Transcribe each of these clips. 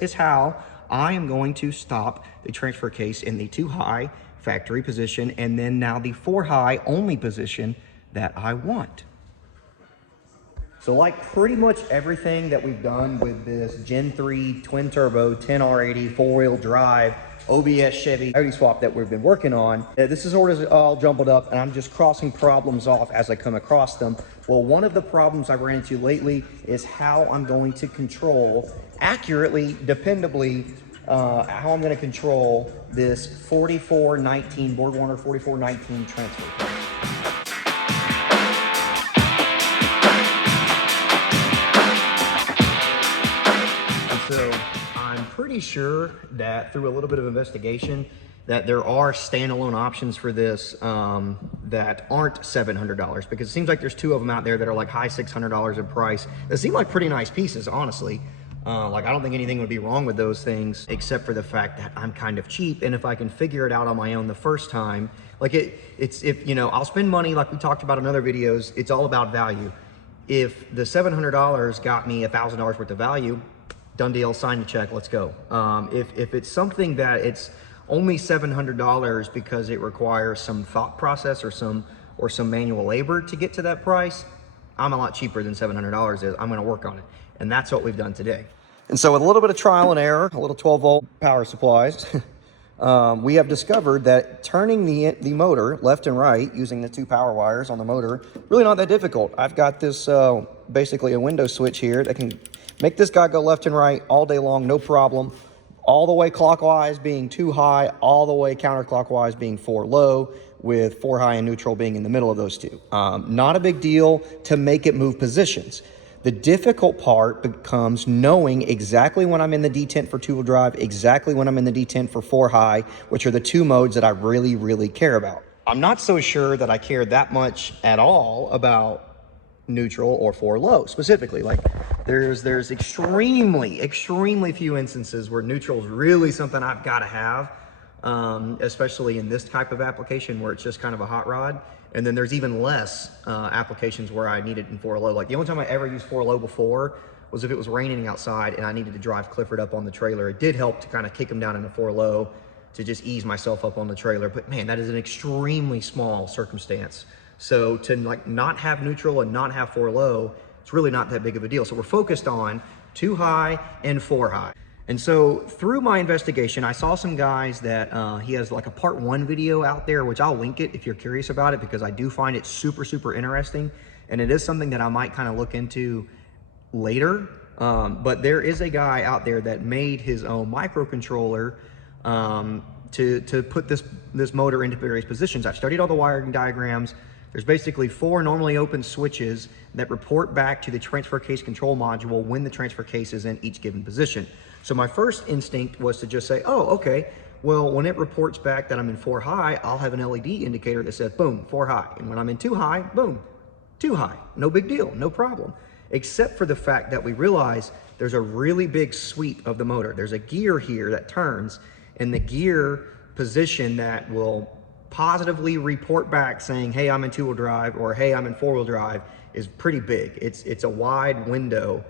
is how I am going to stop the transfer case in the 2 high factory position, and then now the 4 high only position that I want. So like pretty much everything that we've done with this Gen 3 twin turbo 10R80 4-wheel drive OBS Chevy Coyote swap that we've been working on, this is sort of all jumbled up, and I'm just crossing problems off as I come across them. Well, one of the problems I ran into lately is how I'm going to control accurately, dependably, how I'm going to control this 4419 BW4419 transfer. So I'm pretty sure that through a little bit of investigation that there are standalone options for this that aren't $700, because it seems like there's 2 of them out there that are like high $600 in price. They seem like pretty nice pieces, honestly. Like I don't think anything would be wrong with those things, except for the fact that I'm kind of cheap, and if I can figure it out on my own the first time, like if you know, I'll spend money like we talked about in other videos. It's all about value. If the $700 got me $1,000 worth of value, done deal, sign the check, let's go. If it's something that it's only $700 because it requires some thought process or some manual labor to get to that price, I'm a lot cheaper than $700 is. I'm gonna work on it. And that's what we've done today. And so with a little bit of trial and error, a little 12-volt power supplies, we have discovered that turning the motor left and right using the 2 power wires on the motor, really not that difficult. I've got this basically a window switch here that can make this guy go left and right all day long, no problem. All the way clockwise being 2 high, all the way counterclockwise being 4 low, with 4 high and neutral being in the middle of those 2. Not a big deal to make it move positions. The difficult part becomes knowing exactly when I'm in the detent for 2-wheel drive, exactly when I'm in the detent for 4 high, which are the 2 modes that I really, really care about. I'm not so sure that I care that much at all about neutral or 4 low specifically. Like there's extremely few instances where neutral is really something I've got to have, especially in this type of application where it's just kind of a hot rod. And then there's even less applications where I need it in 4 low. Like the only time I ever used 4 low before was if it was raining outside and I needed to drive Clifford up on the trailer. It did help to kind of kick him down into 4 low to just ease myself up on the trailer. But man, that is an extremely small circumstance. So to like not have neutral and not have 4 low, it's really not that big of a deal. So we're focused on 2 high and 4 high. And so through my investigation, I saw some guys that he has like a part 1 video out there, which I'll link it if you're curious about it, because I do find it super interesting. And it is something that I might kind of look into later. But there is a guy out there that made his own microcontroller to put this motor into various positions. I've studied all the wiring diagrams. There's basically 4 normally open switches that report back to the transfer case control module when the transfer case is in each given position. So my first instinct was to just say, oh, okay, well, when it reports back that I'm in 4 high, I'll have an LED indicator that says, boom, 4 high. And when I'm in 2 high, boom, 2 high. No big deal, no problem. Except for the fact that we realize there's a really big sweep of the motor. There's a gear here that turns, and the gear position that will positively report back saying, hey, I'm in 2-wheel drive, or hey, I'm in 4-wheel drive, is pretty big. It's a wide window.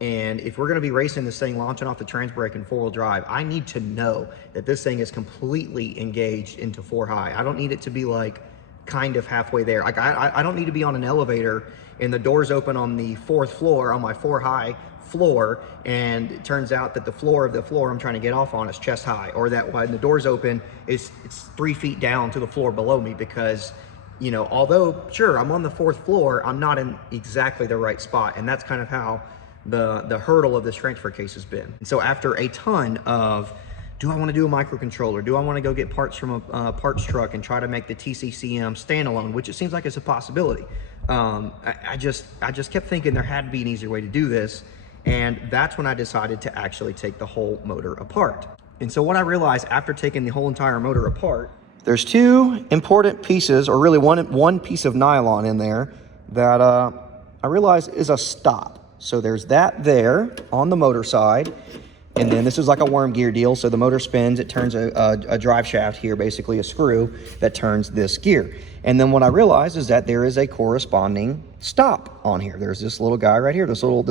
And if we're gonna be racing this thing, launching off the trans brake in 4-wheel drive, I need to know that this thing is completely engaged into 4 high. I don't need it to be like kind of halfway there. Like I don't need to be on an elevator and the doors open on the 4th floor on my 4 high floor, and it turns out that the floor of the floor I'm trying to get off on is chest high, or that when the doors open, it's 3 feet down to the floor below me, because, you know, although sure I'm on the 4th floor, I'm not in exactly the right spot. And that's kind of how the hurdle of this transfer case has been. And so after a ton of, do I want to do a microcontroller? Do I want to go get parts from a parts truck and try to make the TCCM standalone, which it seems like it's a possibility. I just kept thinking there had to be an easier way to do this. And that's when I decided to actually take the whole motor apart. And so what I realized after taking the whole entire motor apart, there's 2 important pieces, or really one piece of nylon in there that I realized is a stop. So there's that there on the motor side. And then this is like a worm gear deal. So the motor spins, it turns a drive shaft here, basically a screw that turns this gear. And then what I realized is that there is a corresponding stop on here. There's this little guy right here, this little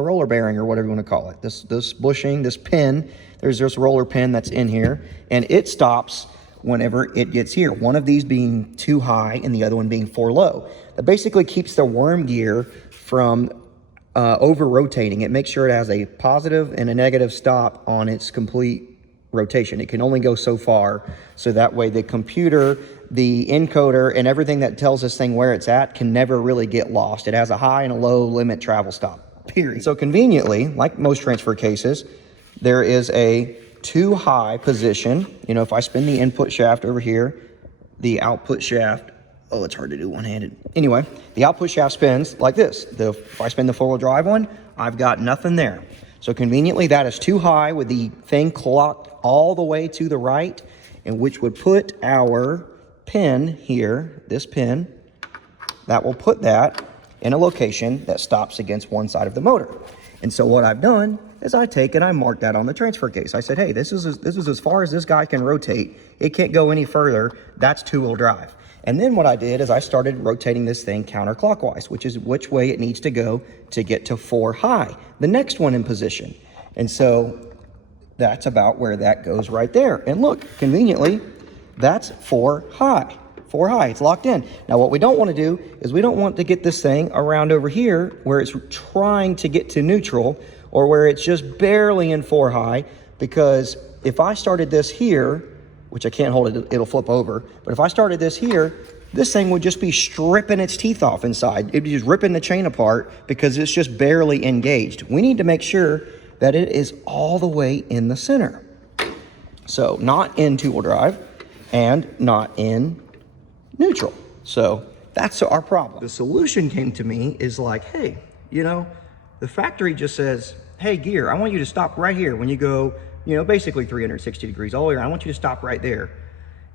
roller bearing or whatever you want to call it. This bushing, this pin, there's this roller pin that's in here, and it stops whenever it gets here. One of these being too high and the other one being for low. That basically keeps the worm gear from over rotating. It makes sure it has a positive and a negative stop on its complete rotation. It can only go so far, so that way the computer, the encoder, and everything that tells this thing where it's at can never really get lost. It has a high and a low limit travel stop, period. So conveniently, like most transfer cases, there is a too high position. You know, if I spin the input shaft over here, the output shaft, oh, it's hard to do one-handed. Anyway, the output shaft spins like this. If I spin the four-wheel drive one, I've got nothing there. So conveniently, that is too high with the thing clocked all the way to the right, and which would put our pin here, this pin, that will put that in a location that stops against one side of the motor. And so what I've done is I take and I mark that on the transfer case. I said, hey, this is as far as this guy can rotate. It can't go any further. That's two-wheel drive. And then what I did is I started rotating this thing counterclockwise, which is which way it needs to go to get to 4 high, the next one in position. And so that's about where that goes right there. And look, conveniently, that's 4 high. 4 high, it's locked in. Now what we don't want to do is we don't want to get this thing around over here where it's trying to get to neutral, or where it's just barely in 4 high, because if I started this here, which I can't hold it, it'll flip over. But if I started this here, this thing would just be stripping its teeth off inside. It'd be just ripping the chain apart because it's just barely engaged. We need to make sure that it is all the way in the center. So not in two-wheel drive and not in neutral. So that's our problem. The solution came to me is like, hey, you know, the factory just says, hey, gear, I want you to stop right here when you go, you know, basically 360 degrees all the way around. I want you to stop right there.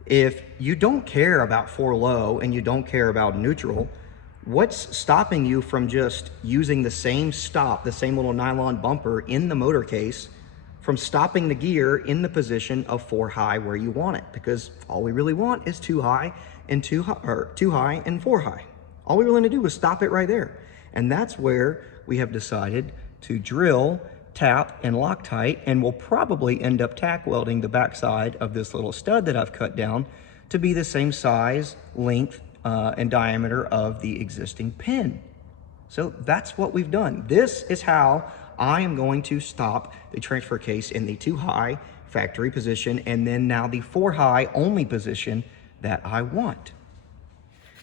If you don't care about 4 low and you don't care about neutral, what's stopping you from just using the same stop, the same little nylon bumper in the motor case, from stopping the gear in the position of 4 high where you want it? Because all we really want is 2 high and 2 high and 4 high. All we really need to do is stop it right there. And that's where we have decided to drill, tap, and Loctite, and we'll probably end up tack welding the backside of this little stud that I've cut down to be the same size, length, and diameter of the existing pin. So that's what we've done. This is how I am going to stop the transfer case in the 2 high factory position, and then now the 4 high only position that I want.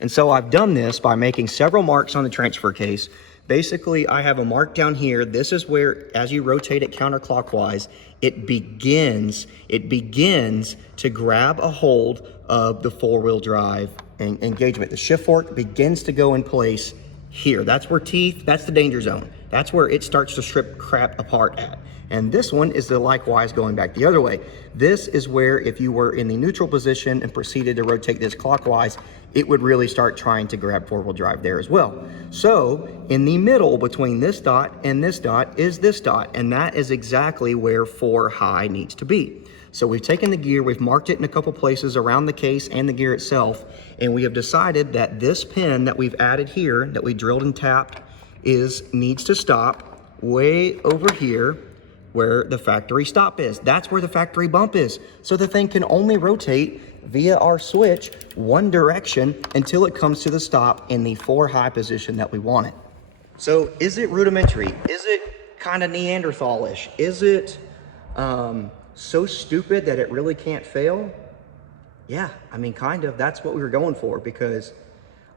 And so I've done this by making several marks on the transfer case. Basically, I have a mark down here. This is where, as you rotate it counterclockwise, it begins to grab a hold of the 4-wheel drive engagement. The shift fork begins to go in place here. That's where that's the danger zone. That's where it starts to strip crap apart at. And this one is likewise going back the other way. This is where, if you were in the neutral position and proceeded to rotate this clockwise, it would really start trying to grab 4-wheel drive there as well. So in the middle between this dot and this dot is this dot, and that is exactly where 4 high needs to be. So we've taken the gear, we've marked it in a couple places around the case and the gear itself, and we have decided that this pin that we've added here, that we drilled and tapped, needs to stop way over here where the factory stop is. That's where the factory bump is. So the thing can only rotate via our switch one direction until it comes to the stop in the 4 high position that we want it. So is it rudimentary? Is it kind of Neanderthal-ish? Is it so stupid that it really can't fail? Yeah, I mean, kind of. That's what we were going for, because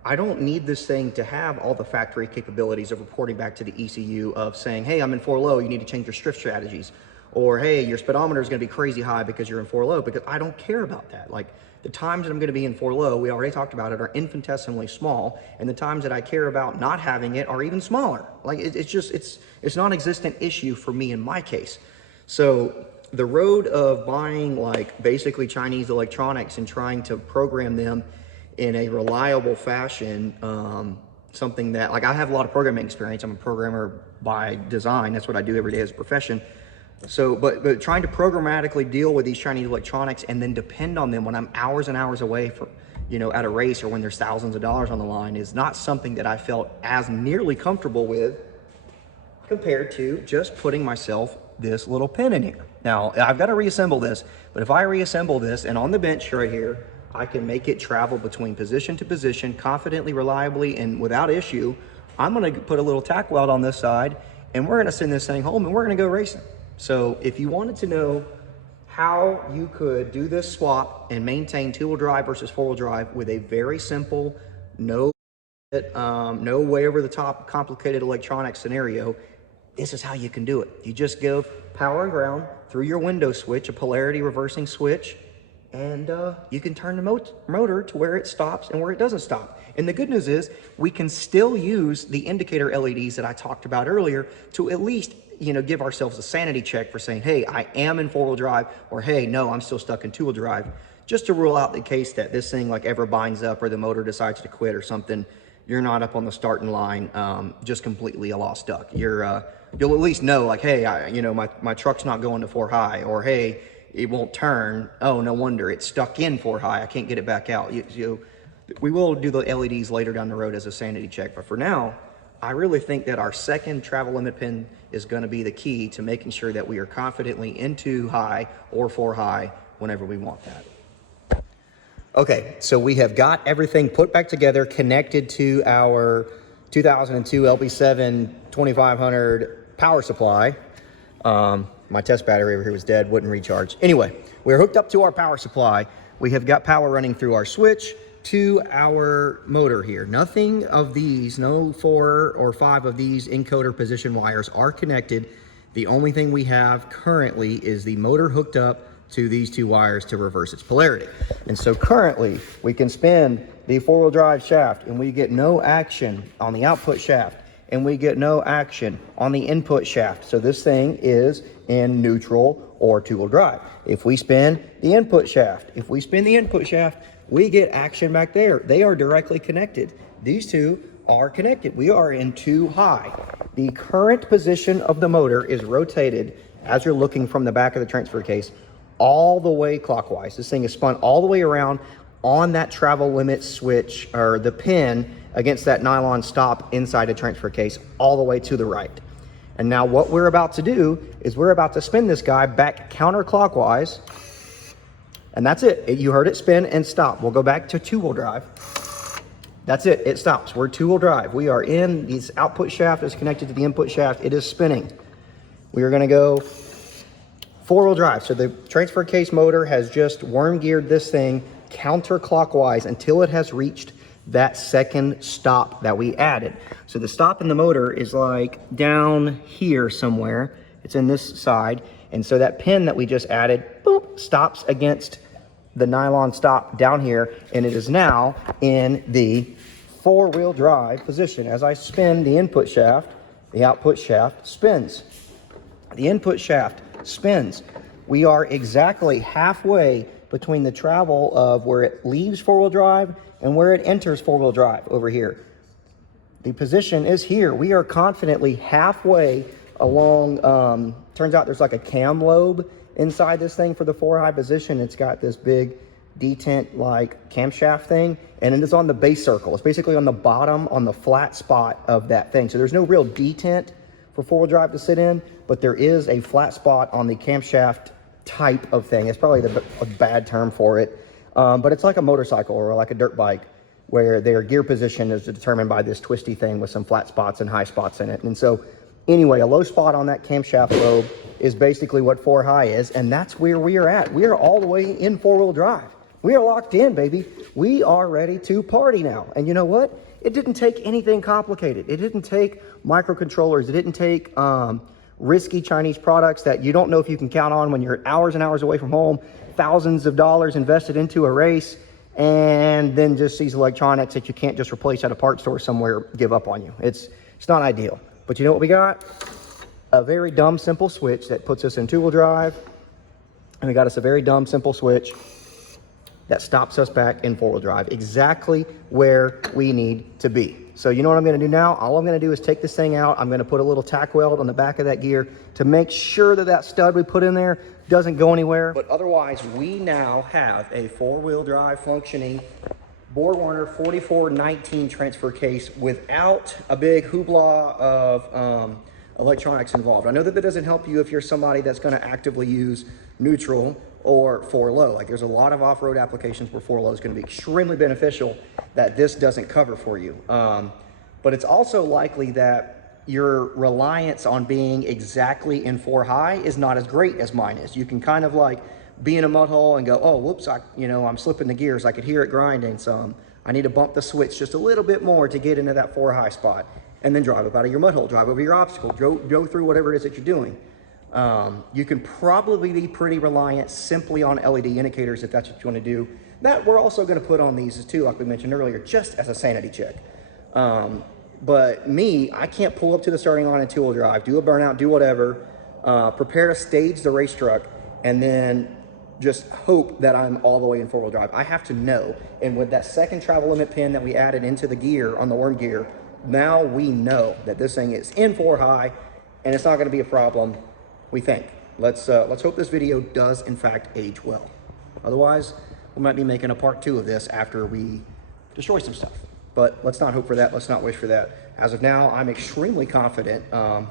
I don't need this thing to have all the factory capabilities of reporting back to the ECU of saying, hey, I'm in 4 low, you need to change your strift strategies. Or, hey, your speedometer is going to be crazy high because you're in 4 low, because I don't care about that. Like, the times that I'm going to be in 4 low, we already talked about it, are infinitesimally small, and the times that I care about not having it are even smaller. Like, it's non-existent issue for me in my case. So the road of buying, like, basically Chinese electronics and trying to program them in a reliable fashion, something that, like, I have a lot of programming experience. I'm a programmer by design. That's what I do every day as a profession. So, but trying to programmatically deal with these Chinese electronics and then depend on them when I'm hours and hours away from, you know, at a race or when there's thousands of dollars on the line is not something that I felt as nearly comfortable with compared to just putting myself this little pin in here. Now, I've got to reassemble this, but if I reassemble this and on the bench right here, I can make it travel between position to position confidently, reliably, and without issue. I'm going to put a little tack weld on this side and we're going to send this thing home and we're going to go racing. So if you wanted to know how you could do this swap and maintain two-wheel drive versus four-wheel drive with a very simple, no way over the top complicated electronic scenario, this is how you can do it. You just give power and ground through your window switch, a polarity reversing switch, and you can turn the motor to where it stops and where it doesn't stop. And the good news is we can still use the indicator LEDs that I talked about earlier to at least, you know, give ourselves a sanity check for saying, hey, I am in four-wheel drive, or hey, no, I'm still stuck in two-wheel drive, just to rule out the case that this thing like ever binds up or the motor decides to quit or something. You're not up on the starting line, just completely a lost duck. You'll at least know like, hey, my truck's not going to four high, or hey, it won't turn. Oh, no wonder it's stuck in four high. I can't get it back out. We will do the LEDs later down the road as a sanity check, but for now, I really think that our second travel limit pin is going to be the key to making sure that we are confidently into high or four high whenever we want that. Okay, so we have got everything put back together, connected to our 2002 LB7 2500 power supply. My test battery over here was dead, wouldn't recharge. Anyway, we're hooked up to our power supply. We have got power running through our switch to our motor here. Nothing of these, no 4 or 5 of these encoder position wires are connected. The only thing we have currently is the motor hooked up to these 2 wires to reverse its polarity. And so currently we can spin the four-wheel drive shaft and we get no action on the output shaft, and we get no action on the input shaft. So this thing is in neutral or two-wheel drive. If we spin the input shaft, we get action back there. They are directly connected. These two are connected. We are in two high. The current position of the motor is rotated, as you're looking from the back of the transfer case, all the way clockwise. This thing is spun all the way around on that travel limit switch, or the pin against that nylon stop inside the transfer case, all the way to the right. And now what we're about to do is we're about to spin this guy back counterclockwise, and that's it. You heard it spin and stop. We'll go back to two-wheel drive. That's it, it stops. We're two-wheel drive. We are in, this output shaft is connected to the input shaft. It is spinning. We are gonna go four-wheel drive. So the transfer case motor has just worm geared this thing counterclockwise until it has reached that second stop that we added. So the stop in the motor is like down here somewhere. It's in this side. And so that pin that we just added, boop, stops against the nylon stop down here, and it is now in the four-wheel drive position. As I spin the input shaft, the output shaft spins. The input shaft spins. We are exactly halfway between the travel of where it leaves four-wheel drive and where it enters four-wheel drive over here. The position is here. We are confidently halfway along. Turns out there's like a cam lobe inside this thing for the four high position. It's got this big detent like camshaft thing, and it is on the base circle. It's basically on the bottom, on the flat spot of that thing. So there's no real detent for four-wheel drive to sit in, but there is a flat spot on the camshaft type of thing. It's probably a bad term for it, but it's like a motorcycle or like a dirt bike, where their gear position is determined by this twisty thing with some flat spots and high spots in it. And so anyway, a low spot on that camshaft lobe is basically what four high is, and that's where we are at. We are all the way in four-wheel drive. We are locked in, baby. We are ready to party now. And you know what? It didn't take anything complicated. It didn't take microcontrollers. It didn't take risky Chinese products that you don't know if you can count on when you're hours and hours away from home, thousands of dollars invested into a race, and then just these electronics that you can't just replace at a parts store somewhere give up on you. It's not ideal. But you know what we got? A very dumb, simple switch that puts us in two-wheel drive. And we got us a very dumb, simple switch that stops us back in four-wheel drive, exactly where we need to be. So you know what I'm gonna do now? All I'm gonna do is take this thing out. I'm gonna put a little tack weld on the back of that gear to make sure that that stud we put in there doesn't go anywhere. But otherwise, we now have a four-wheel drive functioning BW4419 transfer case without a big hoopla of electronics involved. I know that doesn't help you if you're somebody that's gonna actively use neutral or 4-low. Like there's a lot of off-road applications where 4-low is going to be extremely beneficial that this doesn't cover for you. But it's also likely that your reliance on being exactly in 4-high is not as great as mine is. You can kind of like be in a mud hole and go, oh, whoops, I'm slipping the gears. I could hear it grinding some. I need to bump the switch just a little bit more to get into that 4-high spot, and then drive up out of your mud hole, drive over your obstacle, go through whatever it is that you're doing. You can probably be pretty reliant simply on LED indicators if that's what you want to do. That we're also going to put on these too, like we mentioned earlier, just as a sanity check. But me, I can't pull up to the starting line in two-wheel drive, do a burnout, do whatever, prepare to stage the race truck, and then just hope that I'm all the way in four-wheel drive. I have to know. And with that second travel limit pin that we added into the gear on the worm gear, now we know that this thing is in 4-high and it's not going to be a problem. We think. Let's hope this video does in fact age well. Otherwise, we might be making a part 2 of this after we destroy some stuff. But let's not hope for that. Let's not wish for that. As of now, I'm extremely confident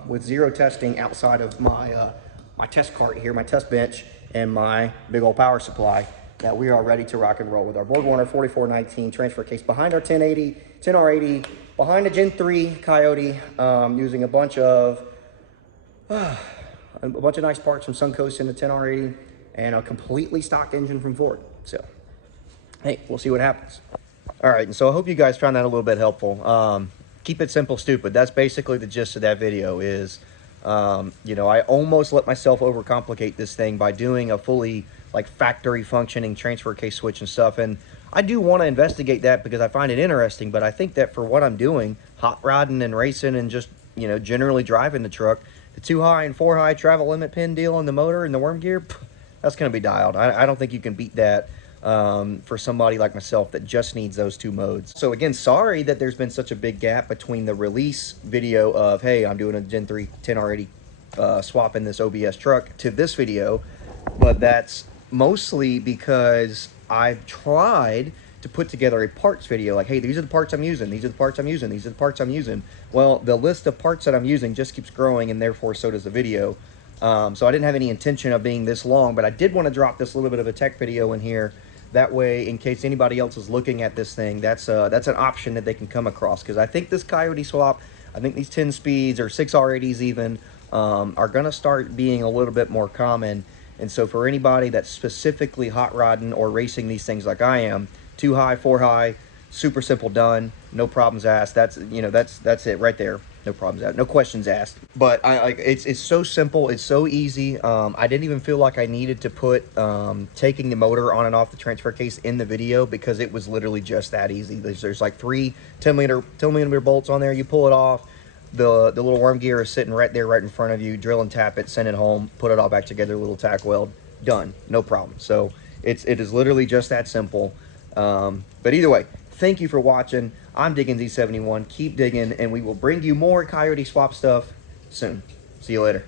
with zero testing outside of my my test cart here, my test bench, and my big old power supply, that we are ready to rock and roll with our BW4419 transfer case behind our 10R80, behind a Gen 3 Coyote, using a bunch of nice parts from Suncoast in the 10R80 and a completely stock engine from Ford. So, hey, we'll see what happens. All right, and so I hope you guys found that a little bit helpful. Keep it simple, stupid. That's basically the gist of that video is, I almost let myself overcomplicate this thing by doing a fully like factory functioning transfer case switch and stuff. And I do want to investigate that because I find it interesting, but I think that for what I'm doing, hot rodding and racing and just, generally driving the truck, the 2-high and 4-high travel limit pin deal on the motor and the worm gear, that's going to be dialed. I don't think you can beat that for somebody like myself that just needs those 2 modes. So again, sorry that there's been such a big gap between the release video of, hey, I'm doing a Gen 3 10R80 swap in this OBS truck to this video, but that's mostly because I've tried to put together a parts video like, hey, these are the parts I'm using, these are the parts I'm using, these are the parts I'm using. Well, the list of parts that I'm using just keeps growing, and therefore so does the video. So I didn't have any intention of being this long, but I did want to drop this little bit of a tech video in here. That way, in case anybody else is looking at this thing, that's an option that they can come across. Because I think this Coyote swap, I think these 10 speeds or 6R80s even are going to start being a little bit more common. And so for anybody that's specifically hot rodding or racing these things like I am, 2-high, 4-high, super simple, done, no problems asked. That's that's it right there. No problems asked, no questions asked. But it's so simple, it's so easy. I didn't even feel like I needed to put taking the motor on and off the transfer case in the video because it was literally just that easy. There's like 3 10 millimeter bolts on there. You pull it off. The little worm gear is sitting right there, right in front of you. Drill and tap it, send it home, put it all back together, little tack weld, done, no problem. So it is literally just that simple. But either way, thank you for watching. I'm digging Z71. Keep digging, and we will bring you more Coyote swap stuff soon. See you later.